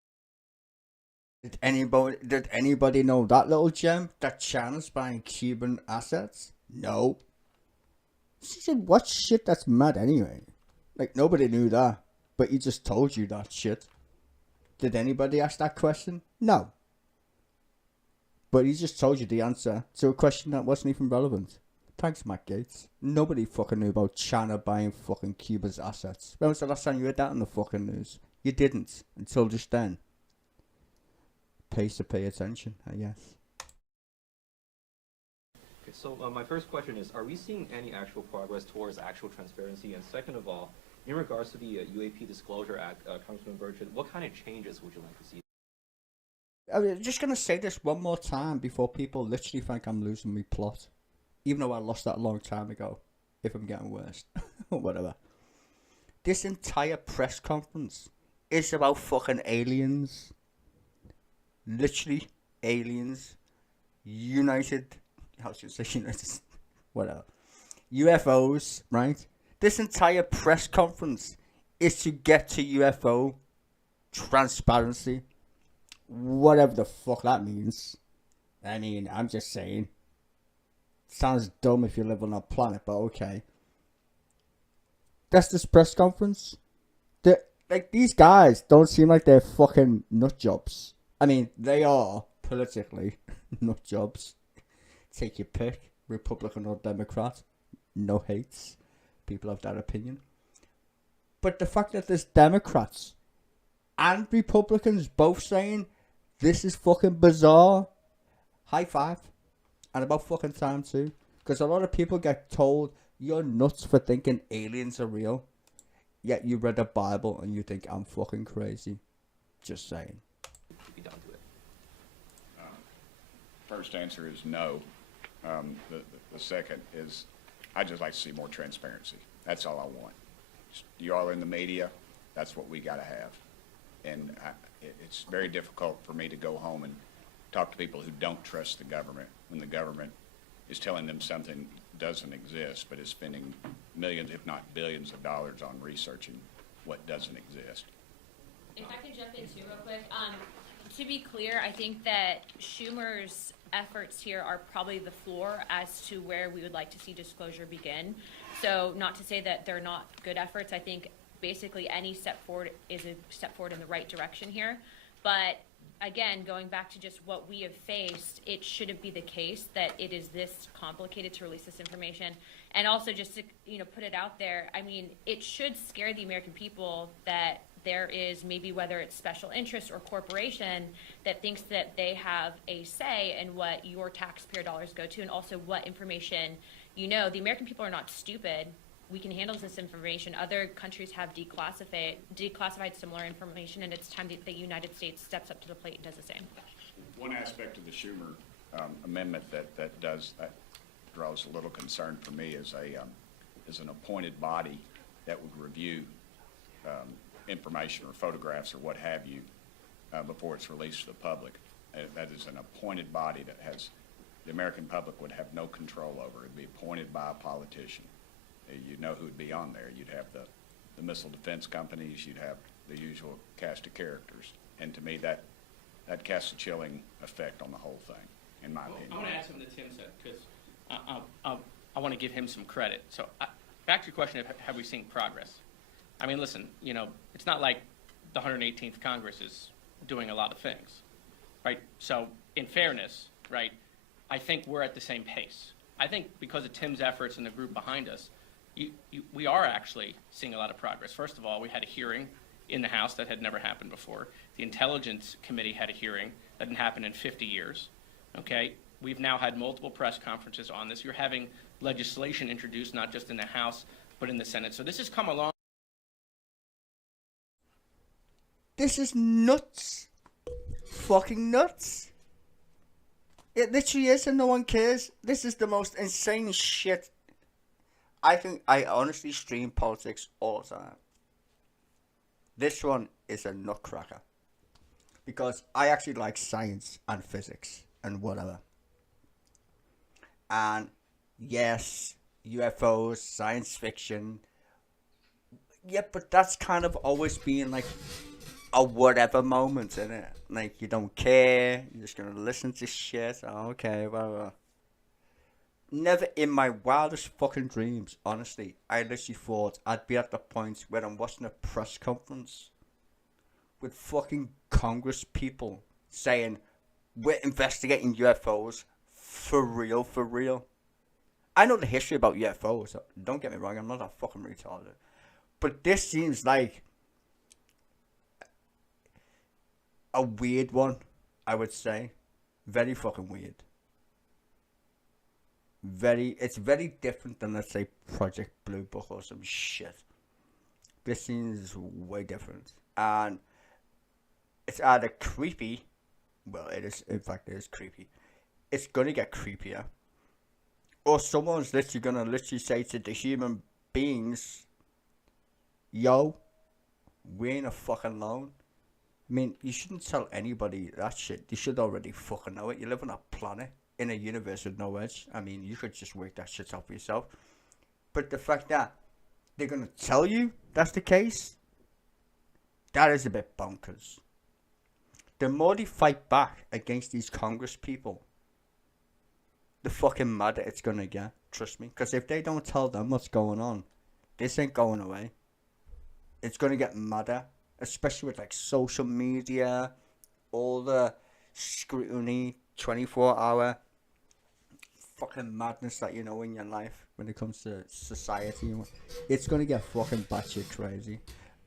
Did anybody know that little gem? That China's buying Cuban assets? No. She said, what shit? That's mad anyway. Like, nobody knew that. But he just told you that shit. Did anybody ask that question? No. But he just told you the answer to a question that wasn't even relevant. Thanks, Matt Gates. Nobody fucking knew about China buying fucking Cuba's assets. When was the last time you heard that in the fucking news? You didn't. Until just then. Pays to pay attention, I guess. Okay, so my first question is, are we seeing any actual progress towards actual transparency? And second of all, in regards to the UAP Disclosure Act, Congressman Burchett, what kind of changes would you like to see? I'm just going to say this one more time before people literally think I'm losing my plot. Even though I lost that a long time ago. If I'm getting worse. Or whatever. This entire press conference is about fucking aliens. Literally aliens. United. I was going to say United. Whatever. UFOs, right? This entire press conference is to get to UFO transparency, whatever the fuck that means. I mean, I'm just saying. Sounds dumb if you live on a planet, but okay. That's this press conference. Like, these guys don't seem like they're fucking nut jobs. I mean, they are politically nut jobs. Take your pick, Republican or Democrat. No hates. People have that opinion. But the fact that there's Democrats and Republicans both saying this is fucking bizarre. High five. And about fucking time too. Because a lot of people get told you're nuts for thinking aliens are real. Yet you read the Bible and you think I'm fucking crazy. Just saying. Be down to it. First answer is no. The second is, I'd just like to see more transparency. That's all I want. You all in the media, that's what we got to have. And it's very difficult for me to go home and talk to people who don't trust the government when the government is telling them something doesn't exist, but is spending millions, if not billions of dollars on researching what doesn't exist. If I can jump in too real quick, to be clear, I think that Schumer's efforts here are probably the floor as to where we would like to see disclosure begin. So not to say that they're not good efforts. I think basically any step forward is a step forward in the right direction here. But again, going back to just what we have faced, it shouldn't be the case that it is this complicated to release this information. And also just to, put it out there, I mean, it should scare the American people that there is maybe, whether it's special interest or corporation, that thinks that they have a say in what your taxpayer dollars go to and also what information The American people are not stupid. We can handle this information. Other countries have declassified similar information, and it's time that the United States steps up to the plate and does the same. One aspect of the Schumer amendment that draws a little concern for me is an appointed body that would review information or photographs or what have you before it's released to the public. That is an appointed body that the American public would have no control over. It'd be appointed by a politician. You'd know who would be on there. You'd have the missile defense companies. You'd have the usual cast of characters. And to me, that casts a chilling effect on the whole thing, in my opinion. I want to add something that Tim said, because I want to give him some credit. So back to your question of have we seen progress? I mean, listen, it's not like the 118th Congress is doing a lot of things, right? So in fairness, right, I think we're at the same pace. I think because of Tim's efforts and the group behind us, we are actually seeing a lot of progress. First of all, we had a hearing in the House that had never happened before. The Intelligence Committee had a hearing that didn't happen in 50 years, okay? We've now had multiple press conferences on this. You're having legislation introduced, not just in the House, but in the Senate. So this has come along. This is nuts. Fucking nuts. It literally is, and no one cares. This is the most insane shit. I honestly stream politics all the time. This one is a nutcracker. Because I actually like science and physics and whatever. And yes, UFOs, science fiction. Yeah, but that's kind of always been like a whatever moment, innit? Like, you don't care, you're just gonna listen to shit. Oh, okay, whatever. Never in my wildest fucking dreams, honestly, I literally thought I'd be at the point where I'm watching a press conference with fucking Congress people saying, we're investigating UFOs for real, for real. I know the history about UFOs, so don't get me wrong, I'm not a fucking retarded. But this seems like a weird one, I would say. Very fucking weird. It's very different than, let's say, Project Blue Book or some shit. This seems way different. And it's either creepy, well, it is, in fact, it is creepy. It's gonna get creepier. Or someone's literally gonna say to the human beings, yo, we ain't a fucking alone. I mean, you shouldn't tell anybody that shit. You should already fucking know it. You live on a planet in a universe with no edge. I mean, you could just work that shit out for yourself. But the fact that they're gonna tell you that's the case, That is a bit bonkers. The more they fight back against these Congress people, the fucking madder it's gonna get. Trust me. Because if they don't tell them what's going on, this ain't going away. It's gonna get madder. Especially with like social media, all the scrutiny, 24-hour fucking madness that you know in your life when it comes to society. It's gonna get fucking batshit crazy.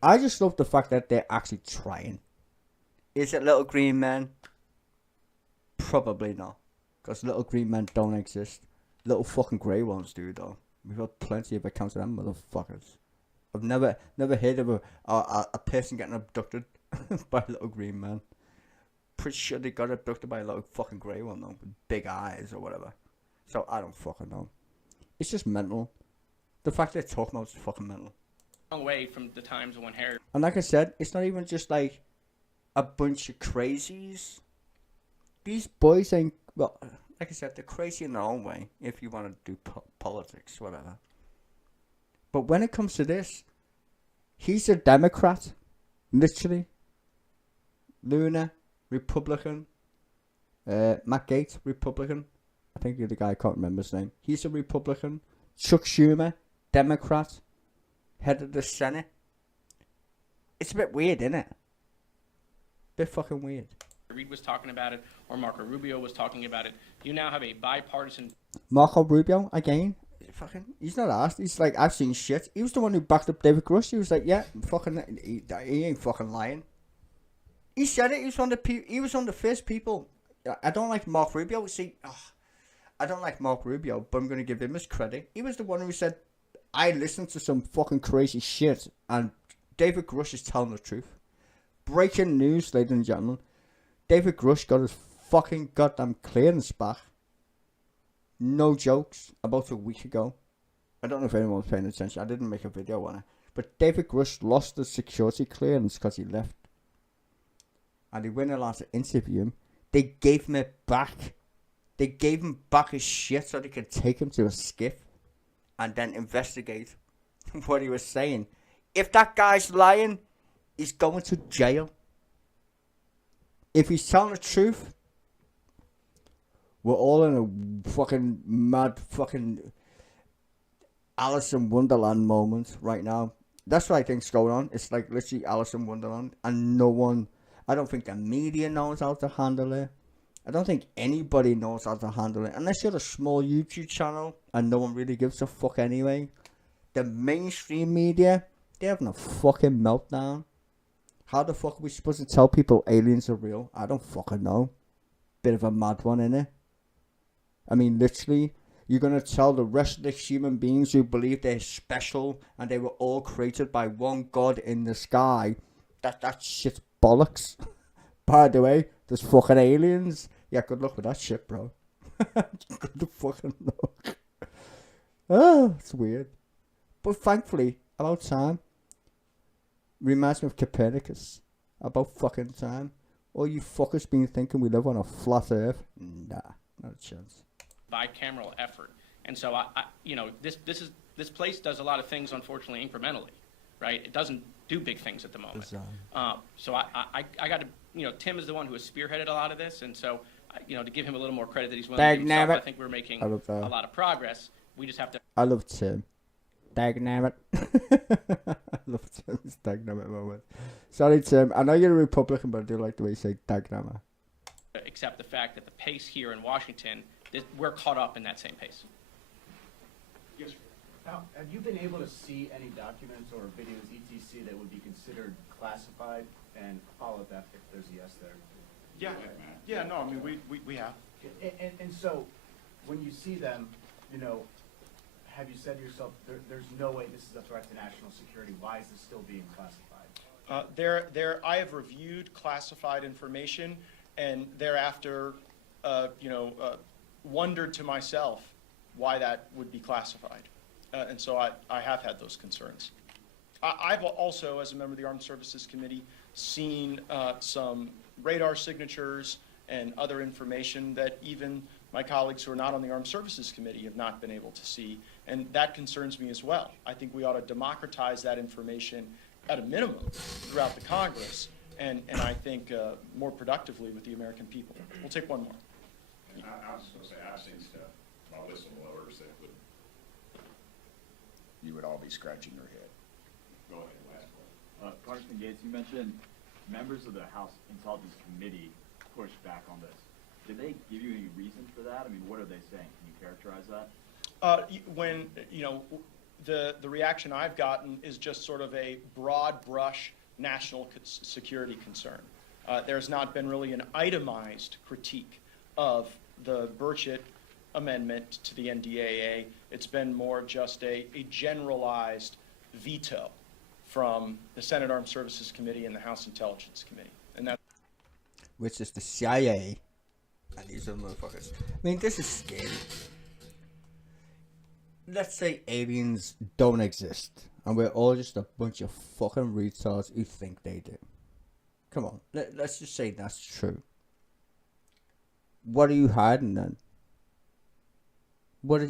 I just love the fact that they're actually trying. Is it little green men? Probably not. Because little green men don't exist. Little fucking grey ones do though. We've got plenty of accounts of them motherfuckers. I've never heard of a person getting abducted by a little green man. Pretty sure they got abducted by a little fucking grey one though, with big eyes or whatever. So I don't fucking know. It's just mental. The fact they're talking about is fucking mental. Long way from the times when Harry. And like I said, it's not even just like a bunch of crazies. These boys ain't, well, like I said, they're crazy in their own way, if you want to do politics, whatever. But when it comes to this, he's a Democrat, literally. Luna, Republican. Matt Gaetz, Republican. I think the other guy, I can't remember his name. He's a Republican. Chuck Schumer, Democrat. Head of the Senate. It's a bit weird, isn't it? Bit fucking weird. Reid was talking about it, or Marco Rubio was talking about it. You now have a bipartisan. Marco Rubio, again. Fucking, he's not asked. He's like, I've seen shit. He was the one who backed up David Grush. He was like, yeah, fucking, he ain't fucking lying. He said it. He was one of the first people. I don't like Mark Rubio. See, I don't like Mark Rubio, but I'm going to give him his credit. He was the one who said, I listened to some fucking crazy shit, and David Grush is telling the truth. Breaking news, ladies and gentlemen. David Grush got his fucking goddamn clearance back. No jokes, about a week ago. I don't know if anyone's paying attention. I didn't make a video on it. But David Grush lost the security clearance because he left. And they weren't allowed to interview him. They gave him it back. They gave him back his shit so they could take him to a skiff and then investigate what he was saying. If that guy's lying, he's going to jail. If he's telling the truth, we're all in a fucking mad fucking Alice in Wonderland moment right now. That's what I think's going on. It's like literally Alice in Wonderland, and no one, I don't think the media knows how to handle it. I don't think anybody knows how to handle it. Unless you're a small YouTube channel and no one really gives a fuck anyway. The mainstream media, they're having a fucking meltdown. How the fuck are we supposed to tell people aliens are real? I don't fucking know. Bit of a mad one, innit? I mean, literally, you're going to tell the rest of the human beings who believe they're special and they were all created by one god in the sky that shit's bollocks. By the way, there's fucking aliens. Yeah, good luck with that shit, bro. Good fucking luck. Oh, it's weird. But thankfully, about time. Reminds me of Copernicus. About fucking time. All you fuckers been thinking we live on a flat earth? Nah, not a chance. Bicameral effort, and so this place does a lot of things, unfortunately, incrementally, right? It doesn't do big things at the moment. So I got to, Tim is the one who has spearheaded a lot of this, and so to give him a little more credit that he's willing to give himself, I think we're making a lot of progress. We just have to. I love Tim. Dagnabbit. I love Tim's dagnabbit moment. Sorry, Tim. I know you're a Republican, but I do like the way you say dagnabbit. Accept the fact that the pace here in Washington, we're caught up in that same pace. Yes, sir. Now, have you been able to see any documents or videos, etc., that would be considered classified? And follow up if there's a yes there. Yeah, no, I mean, we have. And so, when you see them, have you said to yourself, there's no way this is a threat to national security? Why is this still being classified? I have reviewed classified information, and thereafter, wondered to myself why that would be classified. And so I have had those concerns. I've also, as a member of the Armed Services Committee, seen some radar signatures and other information that even my colleagues who are not on the Armed Services Committee have not been able to see, and that concerns me as well. I think we ought to democratize that information at a minimum, throughout the Congress, and I think more productively with the American people. We'll take one more. I was just gonna say, I've seen stuff by whistleblowers that would, you would all be scratching your head. Go ahead, last one. Congressman Gates, you mentioned members of the House Intelligence Committee pushed back on this. Did they give you any reason for that? I mean, what are they saying? Can you characterize that? When, the reaction I've gotten is just sort of a broad brush national security concern. There's not been really an itemized critique of the Burchett amendment to the NDAA. It's been more just a generalized veto from the Senate Armed Services Committee and the House Intelligence Committee. And that, which is the CIA and these other motherfuckers. I mean, this is scary. Let's say aliens don't exist, and we're all just a bunch of fucking retards who think they do. Come on, let's just say that's true. What are you hiding then? What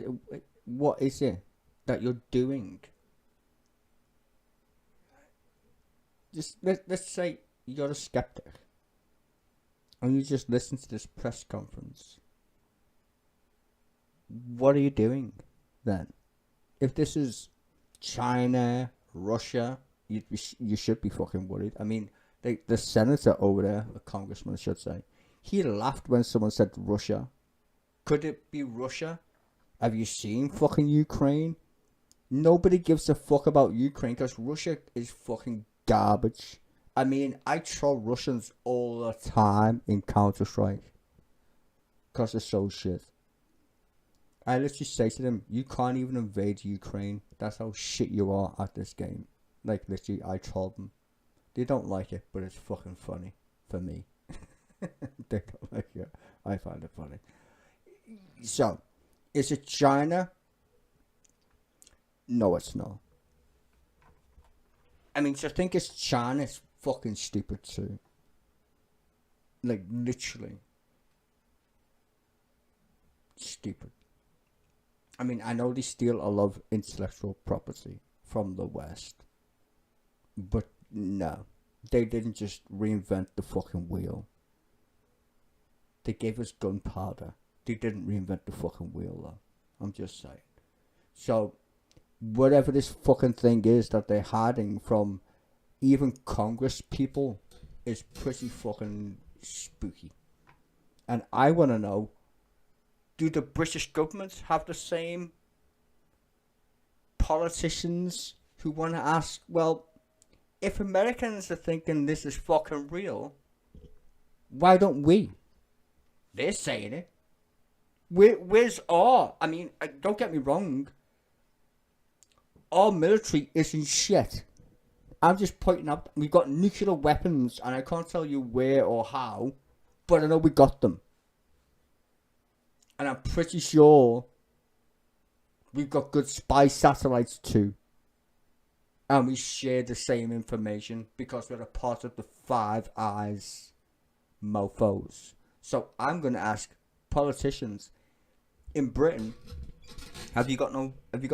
is it that you're doing? Just let's say you're a skeptic, and you just listen to this press conference. What are you doing then? If this is China, Russia, you should be fucking worried. I mean, the senator over there, the congressman I should say, he laughed when someone said Russia. Could it be Russia? Have you seen fucking Ukraine? Nobody gives a fuck about Ukraine because Russia is fucking garbage. I mean, I troll Russians all the time in Counter-Strike because they're so shit. I literally say to them, you can't even invade Ukraine. That's how shit you are at this game. Like, literally, I troll them. They don't like it, but it's fucking funny for me. They don't like it. I find it funny. So, is it China? No, it's not. I mean, to think it's China is fucking stupid too. Like, literally. Stupid. I mean, I know they steal a lot of intellectual property from the West. But no. They didn't just reinvent the fucking wheel. They gave us gunpowder. They didn't reinvent the fucking wheel though. I'm just saying. So, whatever this fucking thing is that they're hiding from even Congress people is pretty fucking spooky. And I want to know, do the British government have the same politicians who want to ask, well, if Americans are thinking this is fucking real, why don't we? They're saying it. Where's our... I mean, don't get me wrong. Our military isn't shit. I'm just pointing out we've got nuclear weapons, and I can't tell you where or how, but I know we got them. And I'm pretty sure we've got good spy satellites too. And we share the same information because we're a part of the Five Eyes mofos. So I'm going to ask politicians in Britain, have you got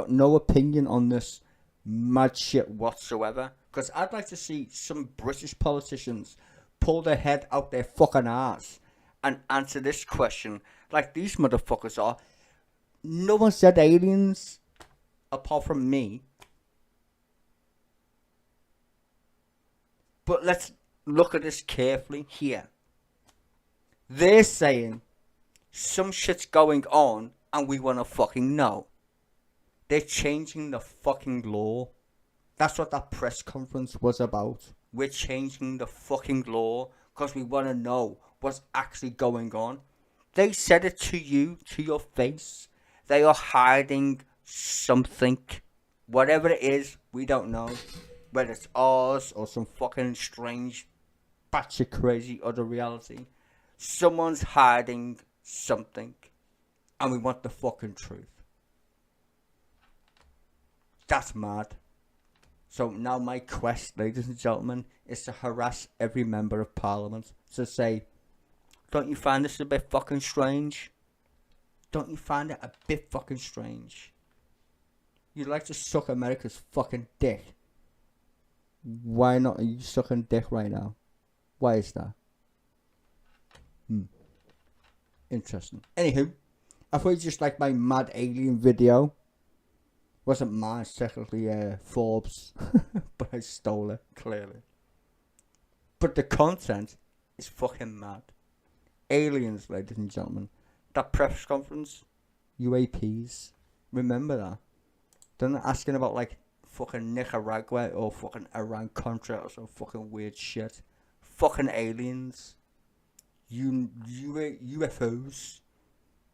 no opinion on this mad shit whatsoever? Because I'd like to see some British politicians pull their head out their fucking ass and answer this question like these motherfuckers are. No one said aliens apart from me. But let's look at this carefully here. They're saying some shit's going on and we want to fucking know. They're changing the fucking law. That's what that press conference was about. We're changing the fucking law because we want to know what's actually going on. They said it to you, to your face. They are hiding something. Whatever it is, we don't know. Whether it's ours or some fucking strange, batshit crazy other reality. Someone's hiding something. And we want the fucking truth. That's mad. So now my quest, ladies and gentlemen, is to harass every member of parliament. To say, don't you find this a bit fucking strange? Don't you find it a bit fucking strange? You'd like to suck America's fucking dick. Why not? Are you sucking dick right now? Why is that? Interesting. Anywho, I thought you just liked my mad alien video. Wasn't mine, it's technically Forbes, but I stole it, clearly. But the content is fucking mad. Aliens, ladies and gentlemen. That press conference, UAPs, remember that? They're not asking about like fucking Nicaragua or fucking Iran-Contra or some fucking weird shit. Fucking aliens. UFOs,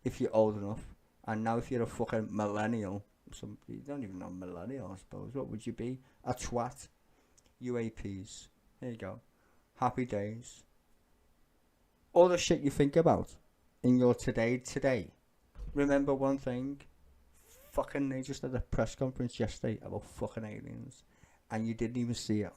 if you're old enough. And now if you're a fucking millennial, you don't even know millennial, I suppose. What would you be? A twat. UAPs. There you go. Happy days. All the shit you think about in your today. Remember one thing. Fucking, they just had a press conference yesterday about fucking aliens. And you didn't even see it on